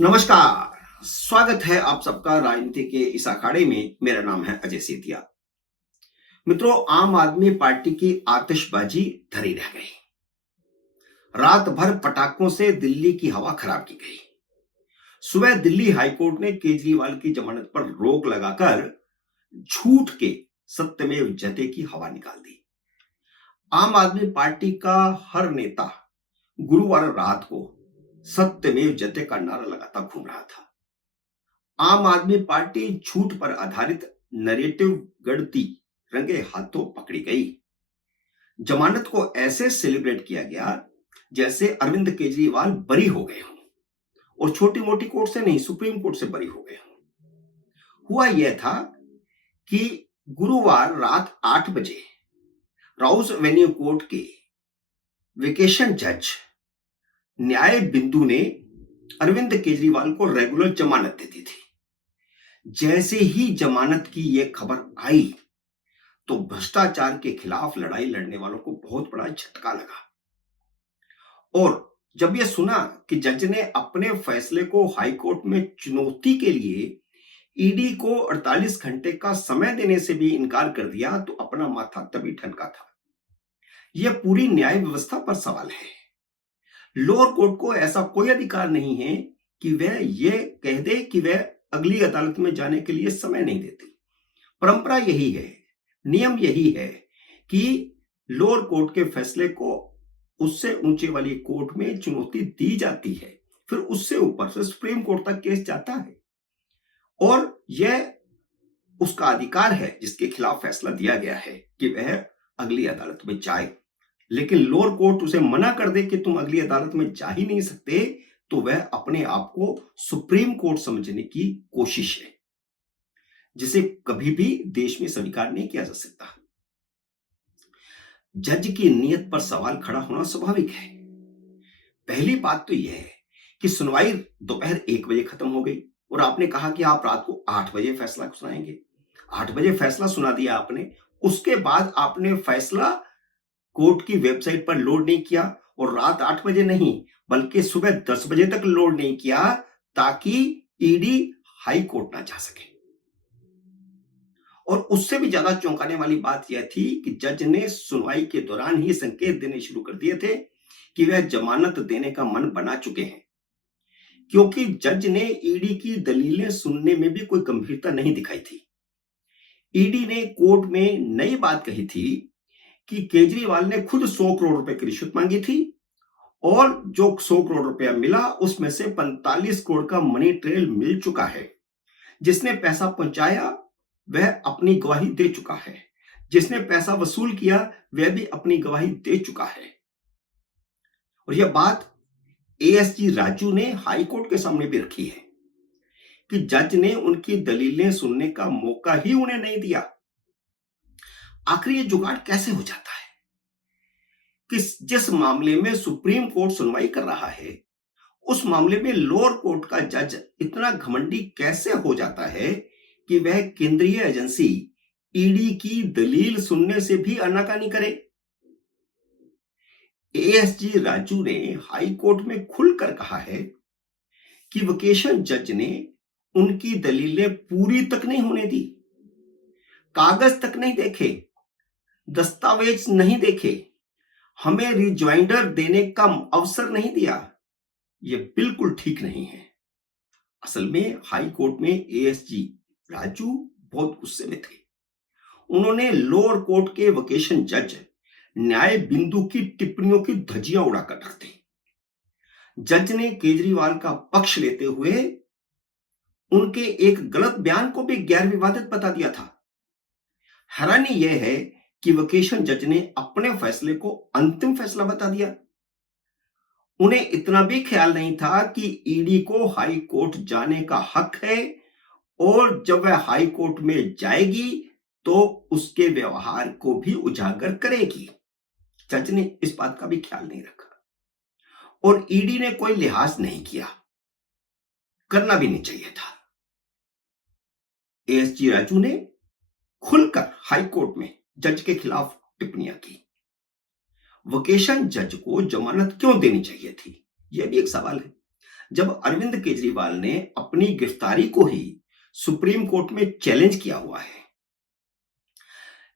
नमस्कार। स्वागत है आप सबका राजनीति के इस अखाड़े में। मेरा नाम है अजय सेतिया। मित्रों, आम आदमी पार्टी की आतिशबाजी धरी रह गई। रात भर पटाखों से दिल्ली की हवा खराब की गई। सुबह दिल्ली हाईकोर्ट ने केजरीवाल की जमानत पर रोक लगाकर झूठ के सत्यमेव जयते की हवा निकाल दी। आम आदमी पार्टी का हर नेता गुरुवार रात को सत्यमेव जयते का नारा लगाता घूम रहा था। आम आदमी पार्टी झूठ पर आधारित नैरेटिव गढ़ती रंगे हाथों पकड़ी गई। जमानत को ऐसे सेलिब्रेट किया गया जैसे अरविंद केजरीवाल बरी हो गए हों, और छोटी मोटी कोर्ट से नहीं, सुप्रीम कोर्ट से बरी हो गए हों। हुआ यह था कि गुरुवार रात 8 बजे राउस एवेन्यू कोर्ट के वेकेशन जज न्याय बिंदु ने अरविंद केजरीवाल को रेगुलर जमानत दे दी थी। जैसे ही जमानत की यह खबर आई तो भ्रष्टाचार के खिलाफ लड़ाई लड़ने वालों को बहुत बड़ा झटका लगा। और जब यह सुना कि जज ने अपने फैसले को हाईकोर्ट में चुनौती के लिए ईडी को 48 घंटे का समय देने से भी इनकार कर दिया तो अपना माथा तभी ठनका था। यह पूरी न्याय व्यवस्था पर सवाल है। लोअर कोर्ट को ऐसा कोई अधिकार नहीं है कि वह यह कह दे कि वह अगली अदालत में जाने के लिए समय नहीं देती। परंपरा यही है, नियम यही है कि लोअर कोर्ट के फैसले को उससे ऊंचे वाली कोर्ट में चुनौती दी जाती है, फिर उससे ऊपर से सुप्रीम कोर्ट तक केस जाता है, और यह उसका अधिकार है जिसके खिलाफ फैसला दिया गया है कि वह अगली अदालत में जाए। लेकिन लोअर कोर्ट उसे मना कर दे कि तुम अगली अदालत में जा ही नहीं सकते, तो वह अपने आप को सुप्रीम कोर्ट समझने की कोशिश है, जिसे कभी भी देश में स्वीकार नहीं किया जा सकता। जज की नीयत पर सवाल खड़ा होना स्वाभाविक है। पहली बात तो यह है कि सुनवाई दोपहर 1 बजे खत्म हो गई और आपने कहा कि आप रात को 8 बजे फैसला सुनाएंगे। 8 बजे फैसला सुना दिया आपने, उसके बाद आपने फैसला कोर्ट की वेबसाइट पर लोड नहीं किया, और रात 8 बजे नहीं बल्कि सुबह 10 बजे तक लोड नहीं किया ताकि ईडी हाई कोर्ट ना जा सके। और उससे भी ज्यादा चौंकाने वाली बात यह थी कि जज ने सुनवाई के दौरान ही संकेत देने शुरू कर दिए थे कि वह जमानत देने का मन बना चुके हैं, क्योंकि जज ने ईडी की दलीलें सुनने में भी कोई गंभीरता नहीं दिखाई थी। ईडी ने कोर्ट में नई बात कही थी कि केजरीवाल ने खुद 100 करोड़ रुपए की रिश्वत मांगी थी, और जो 100 करोड़ रुपया मिला उसमें से 45 करोड़ का मनी ट्रेल मिल चुका है। जिसने पैसा पहुंचाया वह अपनी गवाही दे चुका है, जिसने पैसा वसूल किया वह भी अपनी गवाही दे चुका है। और यह बात एएसजी राजू ने हाईकोर्ट के सामने भी रखी है कि जज ने उनकी दलीलें सुनने का मौका ही उन्हें नहीं दिया। आखिर ये जुगाड़ कैसे हो जाता है कि जिस मामले में सुप्रीम कोर्ट सुनवाई कर रहा है उस मामले में लोअर कोर्ट का जज इतना घमंडी कैसे हो जाता है कि वह केंद्रीय एजेंसी ईडी की दलील सुनने से भी आनाकानी करे। एएसजी राजू ने हाई कोर्ट में खुलकर कहा है कि वेकेशन जज ने उनकी दलीलें पूरी तक नहीं होने दी, कागज तक नहीं देखे, दस्तावेज नहीं देखे, हमें रिज्वाइंडर देने का अवसर नहीं दिया। यह बिल्कुल ठीक नहीं है। असल में हाई कोर्ट में एएसजी राजू बहुत गुस्से में थे। उन्होंने लोअर कोर्ट के वेकेशन जज न्याय बिंदु की टिप्पणियों की धज्जियां उड़ाकर रख दी। जज ने केजरीवाल का पक्ष लेते हुए उनके एक गलत बयान को भी गैर विवादित बता दिया था। हैरानी यह है कि वेकेशन जज ने अपने फैसले को अंतिम फैसला बता दिया। उन्हें इतना भी ख्याल नहीं था कि ईडी को हाई कोर्ट जाने का हक है, और जब वह हाई कोर्ट में जाएगी तो उसके व्यवहार को भी उजागर करेगी। जज ने इस बात का भी ख्याल नहीं रखा और ईडी ने कोई लिहाज नहीं किया, करना भी नहीं चाहिए था। एएसजी राजू ने खुलकर हाई कोर्ट में जज के खिलाफ टिप्पणियां की। वेकेशन जज को जमानत क्यों देनी चाहिए थी, यह भी एक सवाल है। जब अरविंद केजरीवाल ने अपनी गिरफ्तारी को ही सुप्रीम कोर्ट में चैलेंज किया हुआ है,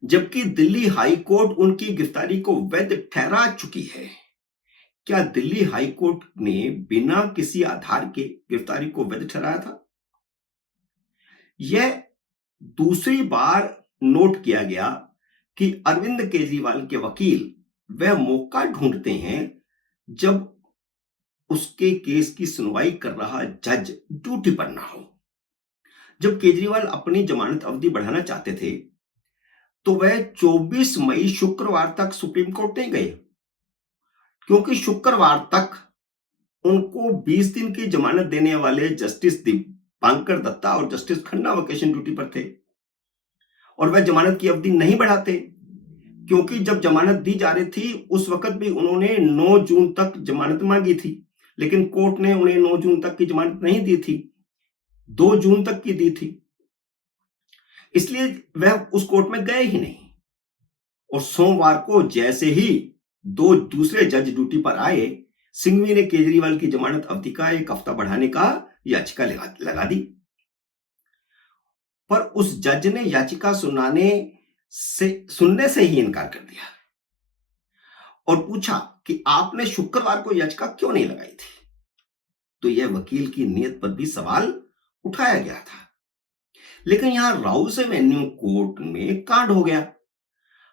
जबकि दिल्ली हाई कोर्ट उनकी गिरफ्तारी को वैध ठहरा चुकी है। क्या दिल्ली हाई कोर्ट ने बिना किसी आधार के गिरफ्तारी को वैध ठहराया था? यह दूसरी बार नोट किया गया कि अरविंद केजरीवाल के वकील वह मौका ढूंढते हैं जब उसके केस की सुनवाई कर रहा जज ड्यूटी पर ना हो। जब केजरीवाल अपनी जमानत अवधि बढ़ाना चाहते थे तो वह 24 मई शुक्रवार तक सुप्रीम कोर्ट नहीं गए, क्योंकि शुक्रवार तक उनको 20 दिन की जमानत देने वाले जस्टिस दीपांकर दत्ता और जस्टिस खन्ना वेकेशन ड्यूटी पर थे और वह जमानत की अवधि नहीं बढ़ाते, क्योंकि जब जमानत दी जा रही थी उस वक्त भी उन्होंने 9 जून तक जमानत मांगी थी, लेकिन कोर्ट ने उन्हें 9 जून तक की जमानत नहीं दी थी, 2 जून तक की दी थी। इसलिए वह उस कोर्ट में गए ही नहीं। और सोमवार को जैसे ही दो दूसरे जज ड्यूटी पर आए, सिंघवी ने केजरीवाल की जमानत अवधि का 1 हफ्ता बढ़ाने का याचिका लगा दी। पर उस जज ने याचिका सुनने से ही इनकार कर दिया और पूछा कि आपने शुक्रवार को याचिका क्यों नहीं लगाई थी। तो यह वकील की नीयत पर भी सवाल उठाया गया था। लेकिन यहां राउस एवेन्यू कोर्ट में कांड हो गया।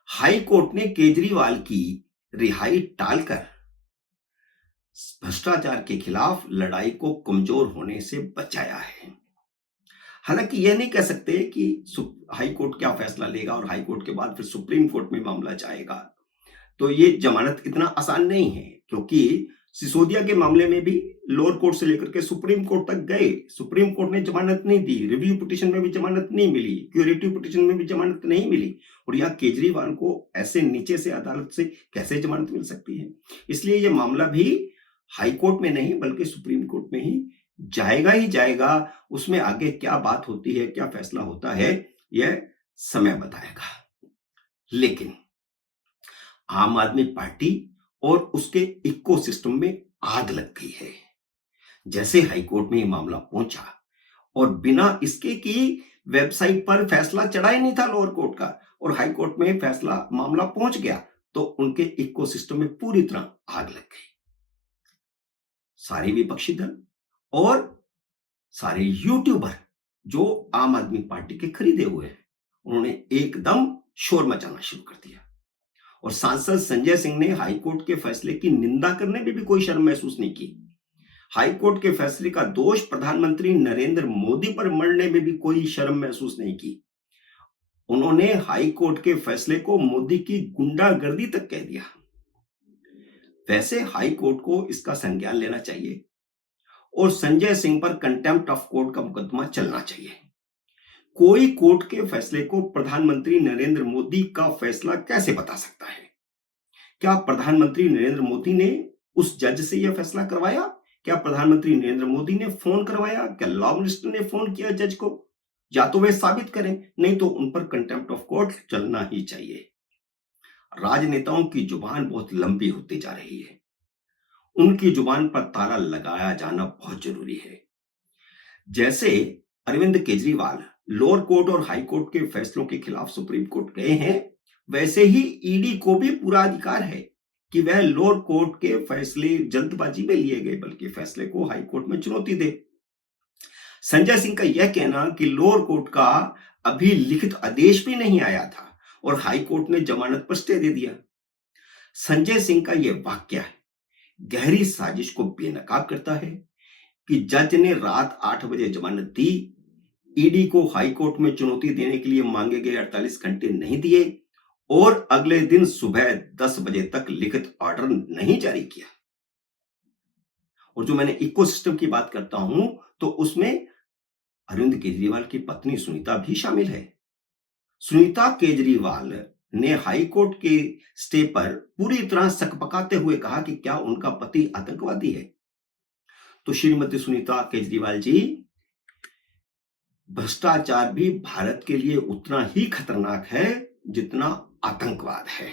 हाई कोर्ट ने केजरीवाल की रिहाई टालकर भ्रष्टाचार के खिलाफ लड़ाई को कमजोर होने से बचाया है। हालांकि यह नहीं कह सकते कि हाई कोर्ट क्या फैसला लेगा और हाई कोर्ट के बाद फिर सुप्रीम कोर्ट में मामला जाएगा, तो ये जमानत इतना आसान नहीं है, क्योंकि सिसोदिया के मामले में भी लोअर कोर्ट से लेकर के सुप्रीम कोर्ट तक गए, सुप्रीम कोर्ट ने जमानत नहीं दी, रिव्यू पिटीशन में भी जमानत नहीं मिली, क्यूरेटिव पिटीशन में भी जमानत नहीं मिली, और यहाँ केजरीवाल को ऐसे नीचे से अदालत से कैसे जमानत मिल सकती है। इसलिए यह मामला भी हाई कोर्ट में नहीं बल्कि सुप्रीम कोर्ट में ही जाएगा ही जाएगा। उसमें आगे क्या बात होती है, क्या फैसला होता है, यह समय बताएगा। लेकिन आम आदमी पार्टी और उसके इकोसिस्टम में आग लग गई है। जैसे हाईकोर्ट में ये मामला पहुंचा और बिना इसके कि वेबसाइट पर फैसला चढ़ा ही नहीं था लोअर कोर्ट का, और हाई कोर्ट में फैसला मामला पहुंच गया, तो उनके इकोसिस्टम में पूरी तरह आग लग गई। सारे विपक्षी दल और सारे यूट्यूबर जो आम आदमी पार्टी के खरीदे हुए हैं, उन्होंने एकदम शोर मचाना शुरू कर दिया। और सांसद संजय सिंह ने हाईकोर्ट के फैसले की निंदा करने में भी कोई शर्म महसूस नहीं की। हाईकोर्ट के फैसले का दोष प्रधानमंत्री नरेंद्र मोदी पर मढ़ने में भी कोई शर्म महसूस नहीं की। उन्होंने हाईकोर्ट के फैसले को मोदी की गुंडागर्दी तक कह दिया। वैसे हाईकोर्ट को इसका संज्ञान लेना चाहिए और संजय सिंह पर कंटेम्प्ट ऑफ कोर्ट का मुकदमा चलना चाहिए। कोई कोर्ट के फैसले को प्रधानमंत्री नरेंद्र मोदी का फैसला कैसे बता सकता है? क्या प्रधानमंत्री नरेंद्र मोदी ने उस जज से यह फैसला करवाया? क्या प्रधानमंत्री नरेंद्र मोदी ने फोन करवाया? क्या लॉ मिनिस्टर ने फोन किया जज को? या तो वे साबित करें, नहीं तो उन पर कंटेम्प्ट ऑफ कोर्ट चलना ही चाहिए। राजनेताओं की जुबान बहुत लंबी होती जा रही है, उनकी जुबान पर ताला लगाया जाना बहुत जरूरी है। जैसे अरविंद केजरीवाल लोअर कोर्ट और हाई कोर्ट के फैसलों के खिलाफ सुप्रीम कोर्ट गए हैं, वैसे ही ईडी को भी पूरा अधिकार है कि वह लोअर कोर्ट के फैसले जल्दबाजी में लिए गए बल्कि फैसले को हाई कोर्ट में चुनौती दे। संजय सिंह का यह कहना कि लोअर कोर्ट का अभी लिखित आदेश भी नहीं आया था और हाई कोर्ट ने जमानत पर स्टे दे दिया, संजय सिंह का यह वाक्य गहरी साजिश को बेनकाब करता है कि जज ने रात 8 बजे जमानत दी, ईडी को हाई कोर्ट में चुनौती देने के लिए मांगे गए 48 घंटे नहीं दिए और अगले दिन सुबह 10 बजे तक लिखित ऑर्डर नहीं जारी किया। और जो मैंने इकोसिस्टम की बात करता हूं तो उसमें अरविंद केजरीवाल की पत्नी सुनीता भी शामिल है। सुनीता केजरीवाल ने हाई कोर्ट के स्टे पर पूरी तरह सकपकाते हुए कहा कि क्या उनका पति आतंकवादी है। तो श्रीमती सुनीता केजरीवाल जी, भ्रष्टाचार भी भारत के लिए उतना ही खतरनाक है जितना आतंकवाद है।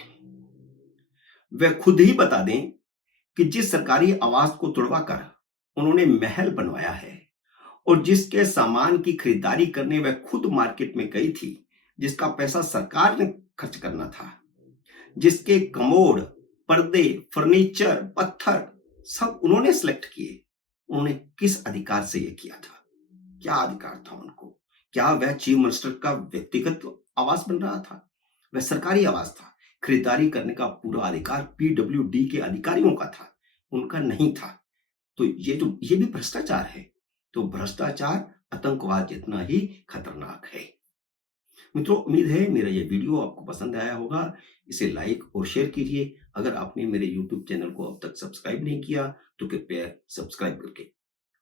वे खुद ही बता दें कि जिस सरकारी आवास को तोड़वाकर उन्होंने महल बनवाया है और जिसके सामान की खरीदारी करने वह खुद मार्केट में गई थी, जिसका पैसा सरकार ने खर्च करना था, जिसके कमोड, पर्दे, फर्नीचर, पत्थर सब उन्होंने सिलेक्ट किए, उन्होंने किस अधिकार से यह किया था? क्या अधिकार था उनको? क्या वह चीफ मिनिस्टर का व्यक्तिगत आवास बन रहा था? वह सरकारी आवास था। खरीदारी करने का पूरा अधिकार पीडब्ल्यूडी के अधिकारियों का था, उनका नहीं था। तो ये भी भ्रष्टाचार है। तो भ्रष्टाचार आतंकवाद जितना ही खतरनाक है। मित्रों, उम्मीद है मेरा ये वीडियो आपको पसंद आया होगा। इसे लाइक और शेयर कीजिए। अगर आपने मेरे यूट्यूब चैनल को अब तक सब्सक्राइब नहीं किया तो कृपया सब्सक्राइब करके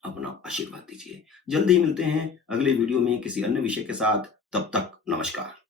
अपना आशीर्वाद दीजिए। जल्द ही मिलते हैं अगले वीडियो में किसी अन्य विषय के साथ। तब तक नमस्कार।